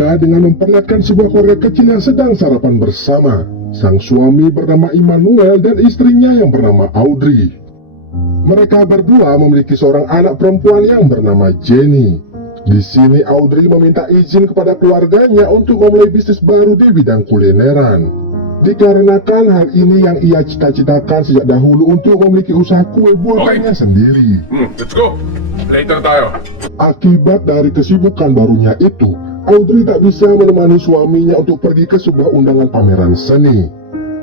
dibuka dengan memperlihatkan sebuah keluarga kecil yang sedang sarapan bersama. Sang suami bernama Immanuel dan istrinya yang bernama Audrey. Mereka berdua memiliki seorang anak perempuan yang bernama Jenny. Di sini Audrey meminta izin kepada keluarganya untuk memulai bisnis baru di bidang kulineran. Dikarenakan hal ini yang ia cita-citakan sejak dahulu untuk memiliki usaha kue buatannya sendiri. Let's go. Later tayo. Akibat dari kesibukan barunya itu, Audrey tak bisa menemani suaminya untuk pergi ke sebuah undangan pameran seni.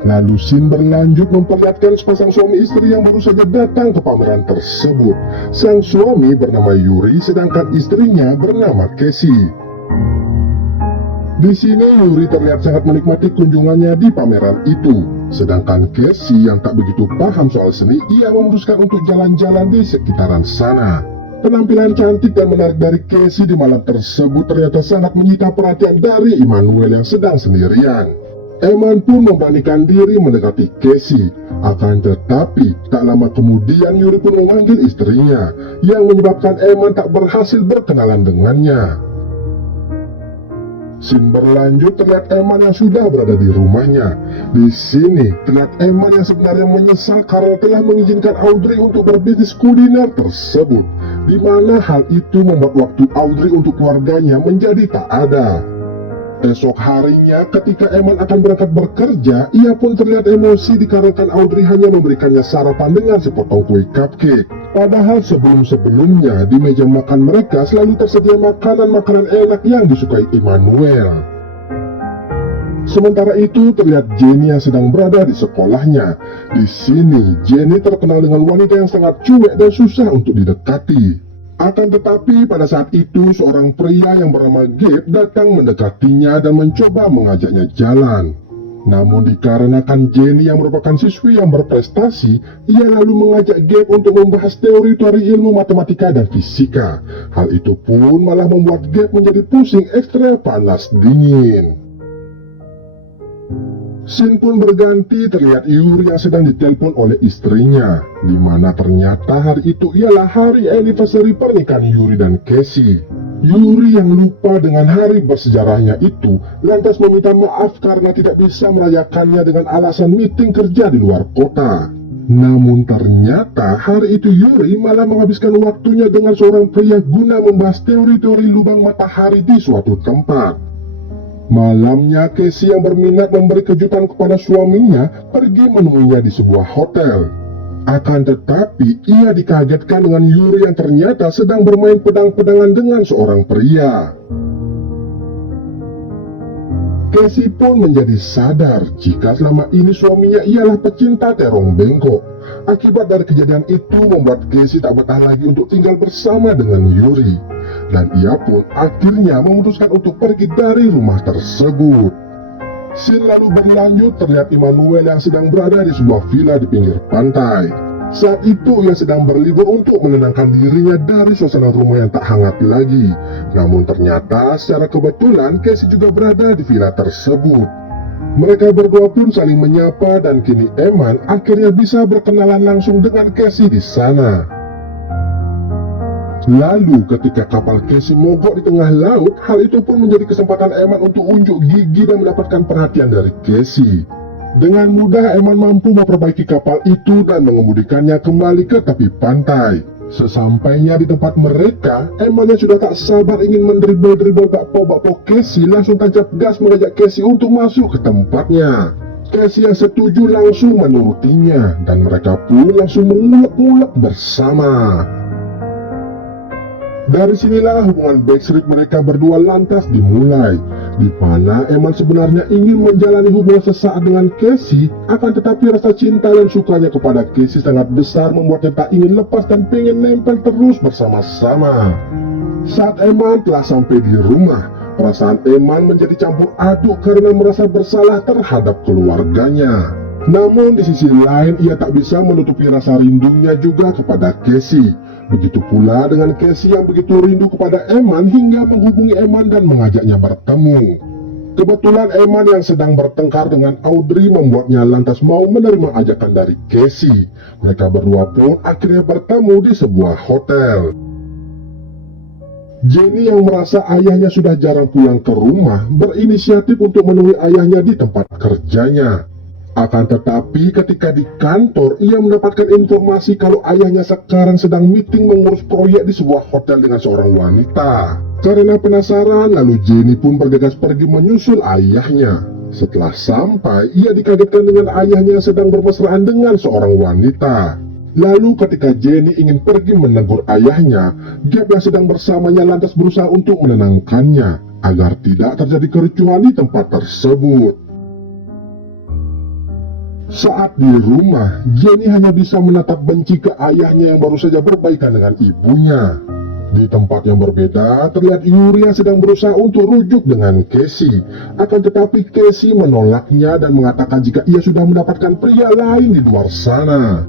Lalu scene berlanjut memperlihatkan sepasang suami istri yang baru saja datang ke pameran tersebut. Sang suami bernama Yuri, sedangkan istrinya bernama Casey. Di sini Yuri terlihat sangat menikmati kunjungannya di pameran itu. Sedangkan Casey yang tak begitu paham soal seni, ia memutuskan untuk jalan-jalan di sekitaran sana. Penampilan cantik dan menarik dari Casey di malam tersebut ternyata sangat menyita perhatian dari Immanuel yang sedang sendirian. Eman pun memberanikan diri mendekati Casey. Akan tetapi, tak lama kemudian Yuri pun memanggil istrinya, yang menyebabkan Eman tak berhasil berkenalan dengannya. Scene berlanjut terlihat Eman yang sudah berada di rumahnya. Di sini terlihat Eman yang sebenarnya menyesal karena telah mengizinkan Audrey untuk berbisnis kuliner tersebut, di mana hal itu membuat waktu Audrey untuk keluarganya menjadi tak ada. Esok harinya ketika Eman akan berangkat bekerja, ia pun terlihat emosi dikarenakan Audrey hanya memberikannya sarapan dengan sepotong kue cupcake. Padahal sebelum-sebelumnya di meja makan mereka selalu tersedia makanan-makanan enak yang disukai Immanuel. Sementara itu terlihat Jenny yang sedang berada di sekolahnya. Di sini Jenny terkenal dengan wanita yang sangat cuek dan susah untuk didekati. Akan tetapi pada saat itu seorang pria yang bernama Gabe datang mendekatinya dan mencoba mengajaknya jalan. Namun dikarenakan Jenny yang merupakan siswi yang berprestasi, ia lalu mengajak Gabe untuk membahas teori-teori ilmu matematika dan fisika. Hal itu pun malah membuat Gabe menjadi pusing ekstra panas dingin. Scene pun berganti terlihat Yuri yang sedang ditelepon oleh istrinya, di mana ternyata hari itu ialah hari anniversary pernikahan Yuri dan Casey. Yuri yang lupa dengan hari bersejarahnya itu lantas meminta maaf karena tidak bisa merayakannya dengan alasan meeting kerja di luar kota. Namun ternyata hari itu Yuri malah menghabiskan waktunya dengan seorang pria guna membahas teori-teori lubang matahari di suatu tempat. Malamnya Casey yang berminat memberi kejutan kepada suaminya pergi menemuinya di sebuah hotel. Akan tetapi ia dikagetkan dengan Yuri yang ternyata sedang bermain pedang-pedangan dengan seorang pria. Casey pun menjadi sadar jika selama ini suaminya ialah pecinta terong bengkok. Akibat dari kejadian itu membuat Casey tak betah lagi untuk tinggal bersama dengan Yuri. Dan ia pun akhirnya memutuskan untuk pergi dari rumah tersebut. Scene lalu berlanjut terlihat Immanuel yang sedang berada di sebuah villa di pinggir pantai. Saat itu ia sedang berlibur untuk menenangkan dirinya dari suasana rumah yang tak hangat lagi. Namun ternyata secara kebetulan Casey juga berada di villa tersebut. Mereka berdua pun saling menyapa dan kini Eman akhirnya bisa berkenalan langsung dengan Casey di sana. Lalu ketika kapal Casey mogok di tengah laut, hal itu pun menjadi kesempatan Eman untuk unjuk gigi dan mendapatkan perhatian dari Casey. Dengan mudah Eman mampu memperbaiki kapal itu dan mengemudikannya kembali ke tepi pantai. Sesampainya di tempat mereka, Eman yang sudah tak sabar ingin mendribble bakpo Casey langsung tancap gas mengajak Casey untuk masuk ke tempatnya. Casey yang setuju langsung menurutinya dan mereka pun langsung mengulek-ulek bersama. Dari sinilah hubungan backstreet mereka berdua lantas dimulai, di mana Eman sebenarnya ingin menjalani hubungan sesaat dengan Casey, akan tetapi rasa cinta dan sukanya kepada Casey sangat besar membuatnya tak ingin lepas dan pengen nempel terus bersama-sama. Saat Eman telah sampai di rumah, perasaan Eman menjadi campur aduk karena merasa bersalah terhadap keluarganya. Namun di sisi lain ia tak bisa menutupi rasa rindunya juga kepada Casey. Begitu pula dengan Casey yang begitu rindu kepada Eman hingga menghubungi Eman dan mengajaknya bertemu. Kebetulan Eman yang sedang bertengkar dengan Audrey membuatnya lantas mau menerima ajakan dari Casey. Mereka berdua pun akhirnya bertemu di sebuah hotel. Jenny yang merasa ayahnya sudah jarang pulang ke rumah berinisiatif untuk menemui ayahnya di tempat kerjanya. Akan tetapi ketika di kantor ia mendapatkan informasi kalau ayahnya sekarang sedang meeting mengurus proyek di sebuah hotel dengan seorang wanita. Karena penasaran, lalu Jenny pun bergegas pergi menyusul ayahnya. Setelah sampai, ia dikagetkan dengan ayahnya yang sedang bermesraan dengan seorang wanita. Lalu ketika Jenny ingin pergi menegur ayahnya, Gap yang sedang bersamanya lantas berusaha untuk menenangkannya agar tidak terjadi kericuhan di tempat tersebut. Saat di rumah, Jenny hanya bisa menatap benci ke ayahnya yang baru saja berbaikan dengan ibunya. Di tempat yang berbeda, terlihat Yuri yang sedang berusaha untuk rujuk dengan Casey. Akan tetapi Casey menolaknya dan mengatakan jika ia sudah mendapatkan pria lain di luar sana.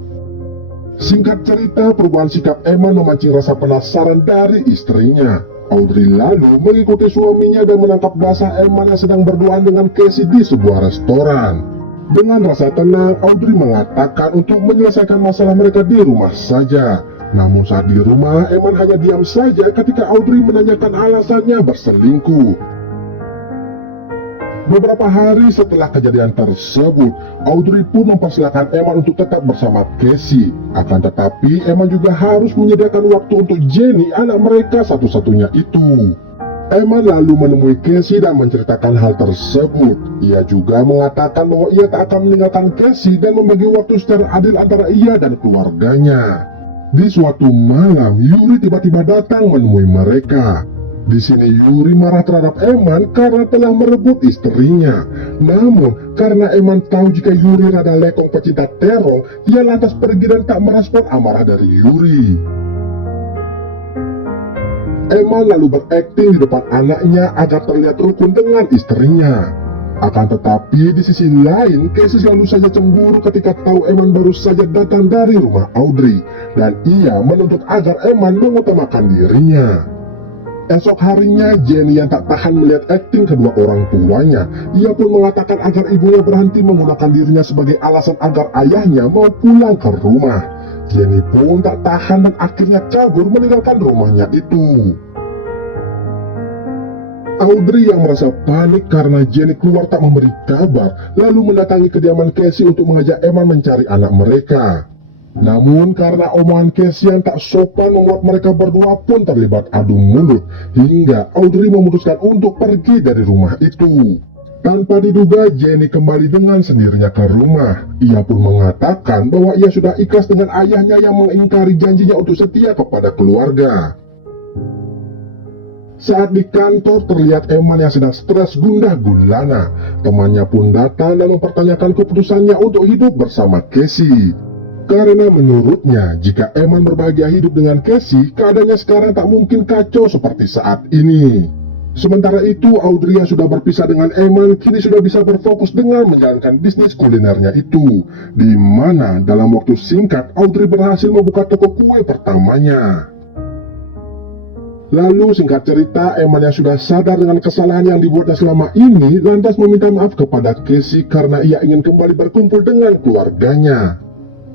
Singkat cerita, perubahan sikap Eman memancing rasa penasaran dari istrinya. Audrey lalu mengikuti suaminya dan menangkap basah Eman yang sedang berduaan dengan Casey di sebuah restoran. Dengan rasa tenang, Audrey mengatakan untuk menyelesaikan masalah mereka di rumah saja. Namun saat di rumah, Eman hanya diam saja ketika Audrey menanyakan alasannya berselingkuh. Beberapa hari setelah kejadian tersebut, Audrey pun mempersilahkan Eman untuk tetap bersama Casey. Akan tetapi, Eman juga harus menyediakan waktu untuk Jenny, anak mereka satu-satunya itu. Eman lalu menemui Casey dan menceritakan hal tersebut. Ia juga mengatakan bahwa ia tak akan meninggalkan Casey dan membagi waktu secara adil antara ia dan keluarganya. Di suatu malam, Yuri tiba-tiba datang menemui mereka. Di sini Yuri marah terhadap Eman karena telah merebut istrinya. Namun, karena Eman tahu jika Yuri rada lekong pecinta terong, ia lantas pergi dan tak merespon amarah dari Yuri. Eman lalu berakting di depan anaknya agar terlihat rukun dengan istrinya. Akan tetapi di sisi lain, Casey selalu saja cemburu ketika tahu Eman baru saja datang dari rumah Audrey, dan ia menuntut agar Eman mengutamakan dirinya. Esok harinya, Jenny yang tak tahan melihat akting kedua orang tuanya, ia pun mengatakan agar ibunya berhenti menggunakan dirinya sebagai alasan agar ayahnya mau pulang ke rumah. Jenny pun tak tahan dan akhirnya kabur meninggalkan rumahnya itu. Audrey yang merasa panik karena Jenny keluar tak memberi kabar, lalu mendatangi kediaman Casey untuk mengajak Eman mencari anak mereka. Namun karena omongan Casey yang tak sopan membuat mereka berdua pun terlibat adu mulut, hingga Audrey memutuskan untuk pergi dari rumah itu. Tanpa diduga, Jenny kembali dengan sendirinya ke rumah. Ia pun mengatakan bahwa ia sudah ikhlas dengan ayahnya yang mengingkari janjinya untuk setia kepada keluarga. Saat di kantor, terlihat Eman yang sedang stres gundah gulana. Temannya pun datang dan mempertanyakan keputusannya untuk hidup bersama Casey. Karena menurutnya, jika Eman berbahagia hidup dengan Casey, keadaannya sekarang tak mungkin kacau seperti saat ini. Sementara itu, Audrey yang sudah berpisah dengan Eman kini sudah bisa berfokus dengan menjalankan bisnis kulinernya itu, di mana dalam waktu singkat Audrey berhasil membuka toko kue pertamanya. Lalu singkat cerita, Eman yang sudah sadar dengan kesalahan yang dibuatnya selama ini lantas meminta maaf kepada Casey karena ia ingin kembali berkumpul dengan keluarganya.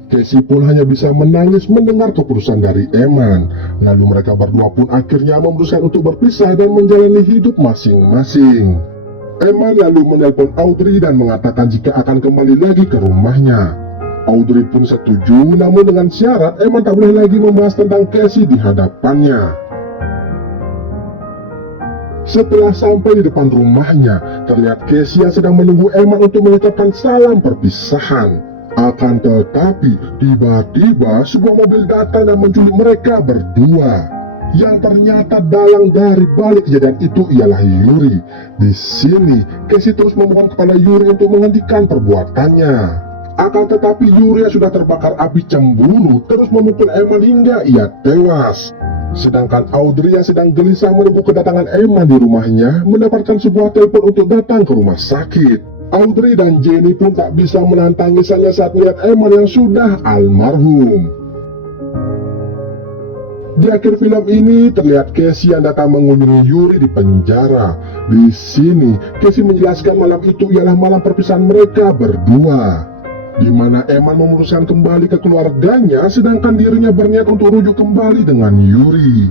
Casey pun hanya bisa menangis mendengar keputusan dari Eman. Lalu mereka berdua pun akhirnya memutuskan untuk berpisah dan menjalani hidup masing-masing. Eman lalu menelpon Audrey dan mengatakan jika akan kembali lagi ke rumahnya. Audrey pun setuju, namun dengan syarat Eman tak boleh lagi membahas tentang Casey di hadapannya. Setelah sampai di depan rumahnya, terlihat Casey yang sedang menunggu Eman untuk mengucapkan salam perpisahan. Akan tetapi, tiba-tiba sebuah mobil datang dan menculik mereka berdua. Yang ternyata dalang dari balik kejadian itu ialah Yuri. Di sini, Casey terus memohon kepada Yuri untuk menghentikan perbuatannya. Akan tetapi Yuri yang sudah terbakar api cemburu terus memukul Eman hingga ia tewas. Sedangkan Audrey yang sedang gelisah menunggu kedatangan Eman di rumahnya mendapatkan sebuah telepon untuk datang ke rumah sakit. Audrey dan Jenny pun tak bisa menahan tangisannya saat melihat Eman yang sudah almarhum. Di akhir film ini terlihat Casey yang datang mengunjungi Yuri di penjara. Di sini Casey menjelaskan malam itu ialah malam perpisahan mereka berdua, di mana Eman memutuskan kembali ke keluarganya sedangkan dirinya berniat untuk rujuk kembali dengan Yuri.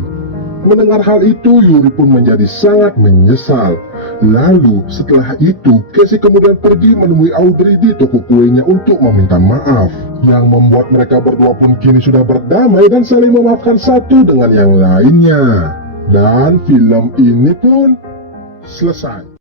Mendengar hal itu, Yuri pun menjadi sangat menyesal. Lalu setelah itu, Casey kemudian pergi menemui Audrey di toko kuenya untuk meminta maaf, yang membuat mereka berdua pun kini sudah berdamai dan saling memaafkan satu dengan yang lainnya. Dan film ini pun selesai.